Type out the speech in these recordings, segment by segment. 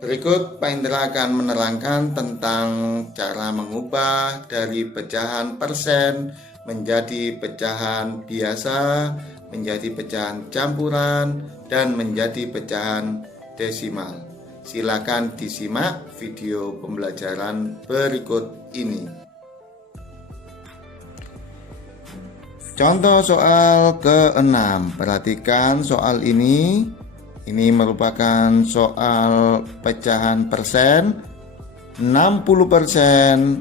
Berikut Pak Indra akan menerangkan tentang cara mengubah dari pecahan persen menjadi pecahan biasa, menjadi pecahan campuran, dan menjadi pecahan desimal. Silakan disimak video pembelajaran berikut ini. Contoh soal ke-6. Perhatikan soal ini. Ini merupakan soal pecahan persen 60%.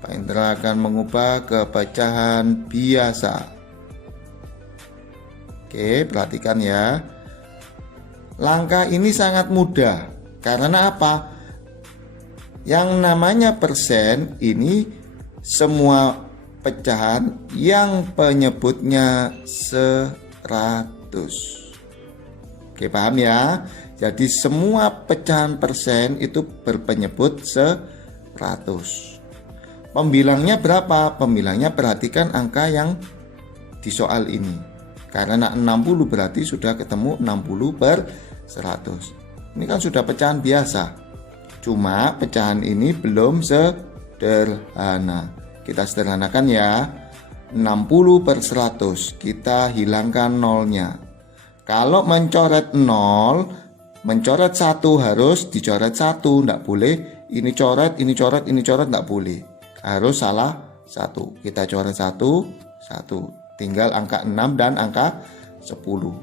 Pak Indra akan mengubah ke pecahan biasa. Oke, perhatikan ya. Langkah ini sangat mudah. Karena apa? Yang namanya persen ini semua pecahan yang penyebutnya 100. Oke, paham ya? Jadi semua pecahan persen itu berpenyebut 100. Pembilangnya berapa? Pembilangnya perhatikan angka yang di soal ini. Karena 60 berarti sudah ketemu 60/100. Ini kan sudah pecahan biasa. Cuma pecahan ini belum sederhana. Kita sederhanakan ya. 60/100. Kita hilangkan nolnya. Kalau mencoret 0, mencoret 1 harus dicoret 1, enggak boleh ini coret, ini coret, ini coret, enggak boleh. Harus salah 1. Kita coret 1, 1. Tinggal angka 6 dan angka 10.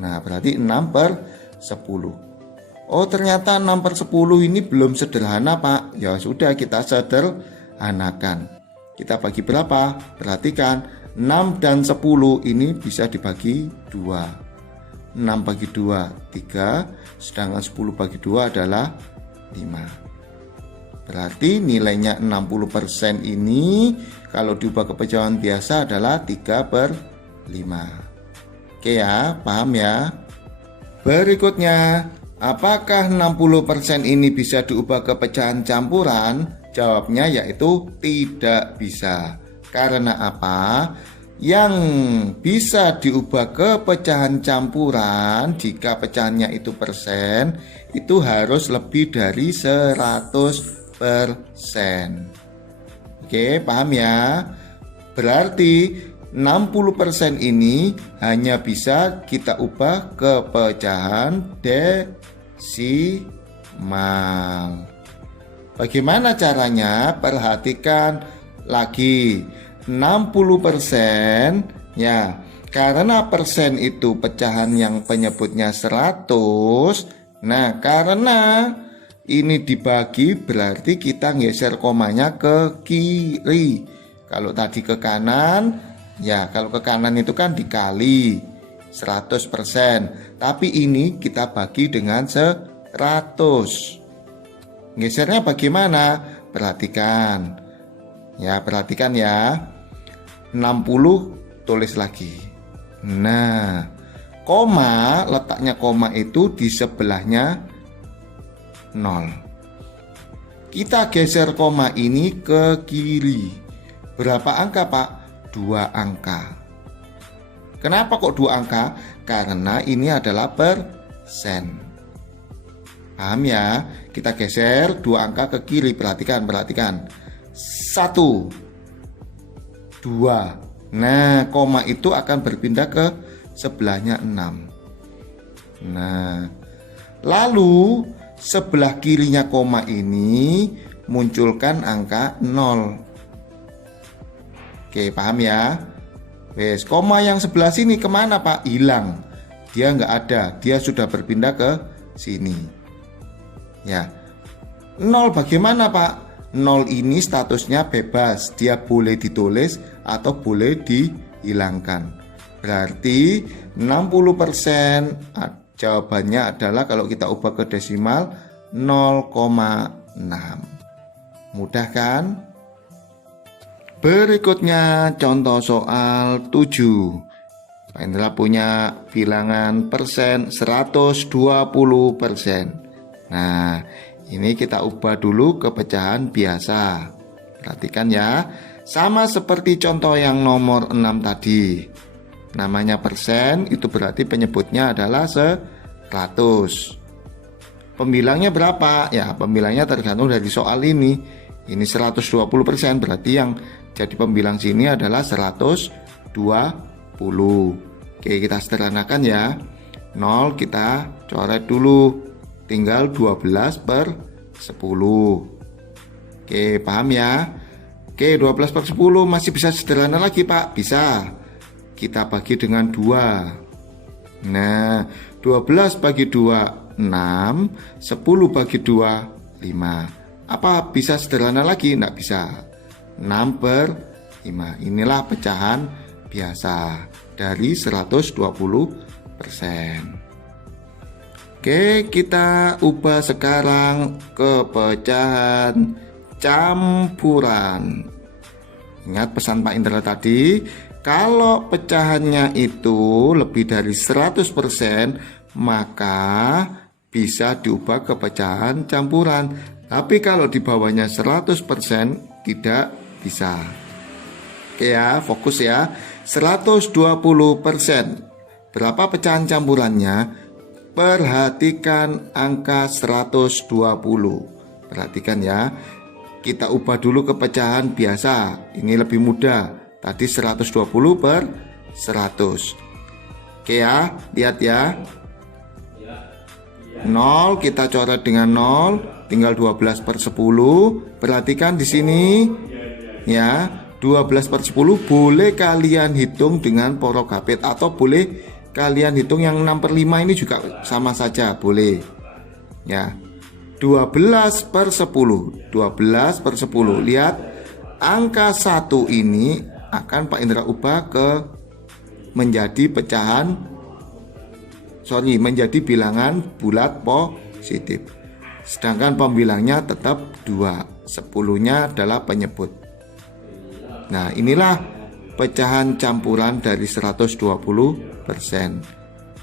Nah, berarti 6/10. Oh, ternyata 6/10 ini belum sederhana, Pak. Ya sudah, kita sederhanakan. Kita bagi berapa? Perhatikan, 6 dan 10 ini bisa dibagi 2. 6 bagi 2, 3, sedangkan 10 bagi 2 adalah 5. Berarti nilainya 60% ini kalau diubah ke pecahan biasa adalah 3/5. Oke ya, paham ya? Berikutnya, apakah 60% ini bisa diubah ke pecahan campuran? Jawabnya yaitu tidak bisa. Karena apa? Yang bisa diubah ke pecahan campuran jika pecahannya itu persen itu harus lebih dari 100%. Oke, paham ya? Berarti 60% ini hanya bisa kita ubah ke pecahan desimal. Bagaimana caranya? Perhatikan lagi. 60% ya, karena persen itu pecahan yang penyebutnya 100. Nah, karena ini dibagi berarti kita geser komanya ke kiri. Kalau tadi ke kanan, ya kalau ke kanan itu kan dikali 100%. Tapi ini kita bagi dengan 100. Gesernya bagaimana? Perhatikan. Ya, perhatikan ya. 60 tulis lagi. Nah, koma, letaknya koma itu di sebelahnya 0. Kita geser koma ini ke kiri. Berapa angka, Pak? 2 angka. Kenapa kok 2 angka? Karena ini adalah persen. Paham ya? Kita geser 2 angka ke kiri. Perhatikan. 1, 2. Nah, koma itu akan berpindah ke sebelahnya 6. Nah, lalu sebelah kirinya koma ini munculkan angka 0. Oke, paham ya? Wes, koma yang sebelah sini kemana, Pak? Hilang. Dia nggak ada. Dia sudah berpindah ke sini. Ya. 0 bagaimana, Pak? 0 ini statusnya bebas. Dia boleh ditulis atau boleh dihilangkan. Berarti 60% jawabannya adalah kalau kita ubah ke desimal 0,6. Mudah kan? Berikutnya contoh soal 7. Pak Indra punya bilangan persen 120%. Nah, ini kita ubah dulu ke pecahan biasa. Perhatikan ya. Sama seperti contoh yang nomor 6 tadi. Namanya persen, itu berarti penyebutnya adalah 100. Pembilangnya berapa? Ya, pembilangnya tergantung dari soal ini. Ini 120%, berarti yang jadi pembilang sini adalah 120. Oke, kita sederhanakan ya. 0 kita coret dulu. Tinggal 12/10. Oke, paham ya? Oke, 12/10 masih bisa sederhana lagi, Pak. Bisa. Kita bagi dengan 2. Nah, 12 bagi 2, 6. 10 bagi 2, 5. Apa bisa sederhana lagi? Nggak bisa. 6/5. Inilah pecahan biasa dari 120%. Oke, kita ubah sekarang ke pecahan campuran. Ingat pesan Pak Indra tadi, kalau pecahannya itu lebih dari 100%, maka bisa diubah ke pecahan campuran. Tapi kalau di bawahnya 100% tidak bisa. Oke ya, fokus ya. 120%. Berapa pecahan campurannya? Perhatikan angka 120. Perhatikan ya. Kita ubah dulu ke pecahan biasa. Ini lebih mudah. Tadi 120/100. Oke ya, lihat ya. 0 kita coret dengan 0, tinggal 12/10. Perhatikan di sini ya, 12/10 boleh kalian hitung dengan porogapit atau boleh kalian hitung yang 6/5 ini juga sama saja, boleh ya. 12/10. 12/10. Lihat, angka 1 ini akan Pak Indra ubah ke menjadi menjadi bilangan bulat positif. Sedangkan pembilangnya tetap 2. 10-nya adalah penyebut. Nah, inilah pecahan campuran dari 120%.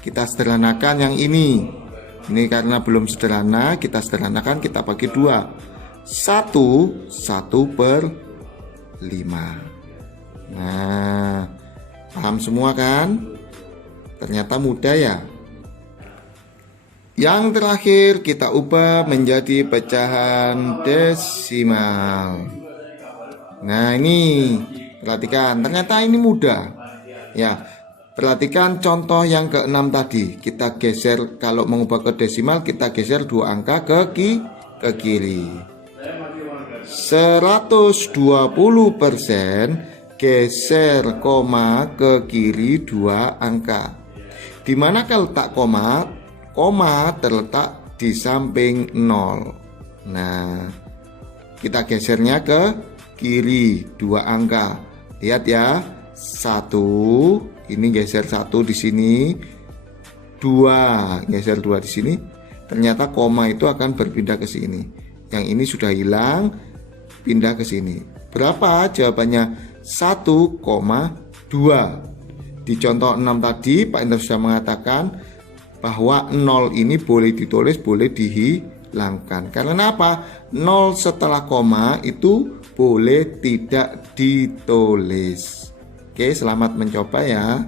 Kita sederhanakan yang ini. Ini karena belum sederhana, kita sederhanakan, kita bagi 2. 1/5. Nah, paham semua kan? Ternyata mudah ya. Yang terakhir kita ubah menjadi pecahan desimal. Nah, ini perhatikan, ternyata ini mudah. Ya, perhatikan contoh yang ke-6 tadi. Kita geser, kalau mengubah ke desimal kita geser 2 angka ke kiri. 120% geser koma ke kiri 2 angka. Di mana kalau letak koma? Koma terletak di samping 0. Nah, kita gesernya ke kiri 2 angka. Lihat ya. 1, ini geser 1 di sini, 2 geser 2 di sini. Ternyata koma itu akan berpindah ke sini. Yang ini sudah hilang, pindah ke sini. Berapa? Jawabannya 1,2. Di contoh 6 tadi Pak Indra sudah mengatakan bahwa 0 ini boleh ditulis, boleh dihilangkan. Karena apa? 0 setelah koma itu boleh tidak ditulis. Oke, selamat mencoba ya.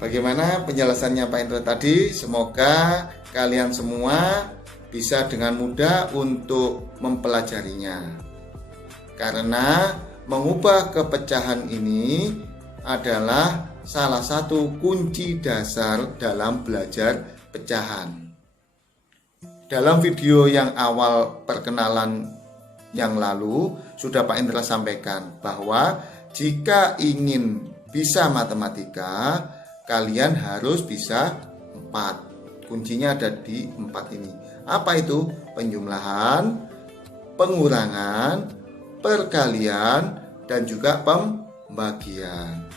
Bagaimana penjelasannya Pak Indra tadi? Semoga kalian semua bisa dengan mudah untuk mempelajarinya. Karena mengubah kepecahan ini adalah salah satu kunci dasar dalam belajar pecahan. Dalam video yang awal perkenalan yang lalu sudah Pak Indra sampaikan bahwa jika ingin bisa matematika, kalian harus bisa 4. Kuncinya ada di 4 ini. Apa itu? Penjumlahan, pengurangan, perkalian, dan juga pembagian.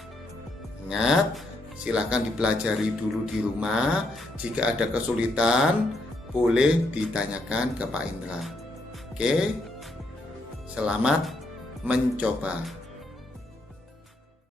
Ingat, silahkan dipelajari dulu di rumah. Jika ada kesulitan, boleh ditanyakan ke Pak Indra. Oke, selamat mencoba.